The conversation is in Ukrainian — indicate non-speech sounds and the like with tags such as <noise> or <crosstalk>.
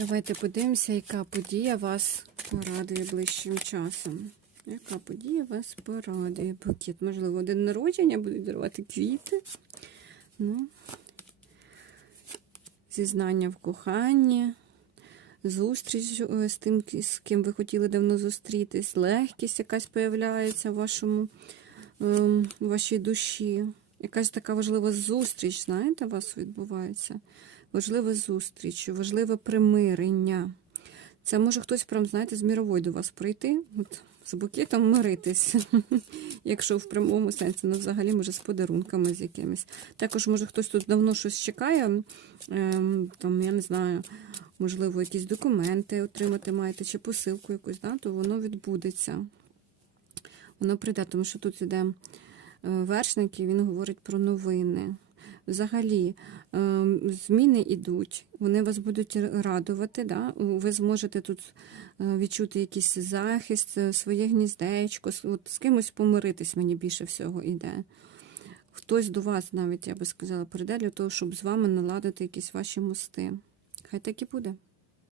Давайте подивимося, яка подія вас порадує ближчим часом. Яка подія вас порадує? Букет, можливо, день народження будуть дарувати квіти. Ну, зізнання в коханні, зустріч е, з тим, з ким ви хотіли давно зустрітись, легкість якась появляється в вашому, ем, в вашій душі. Якась така важлива зустріч, знаєте, у вас відбувається. Важлива зустріч, важливе примирення. Це може хтось прям, знаєте, з мірової до вас прийти, от, з букетом миритись. <laughs> Якщо в прямому сенсі, ну взагалі, може, з подарунками з якимись. Також, може, хтось тут давно щось чекає, ем, там, я не знаю, можливо, якісь документи отримати маєте, чи посилку якусь, да, то воно відбудеться. Воно прийде, тому що тут іде е, вершник, і він говорить про новини. Взагалі, ем, зміни йдуть, вони вас будуть радувати. Да? Ви зможете тут е, відчути якийсь захист, е, своє гніздечко, от з кимось помиритись мені більше всього йде. Хтось до вас навіть, я би сказала, прийде для того, щоб з вами наладити якісь ваші мости. Хай так і буде.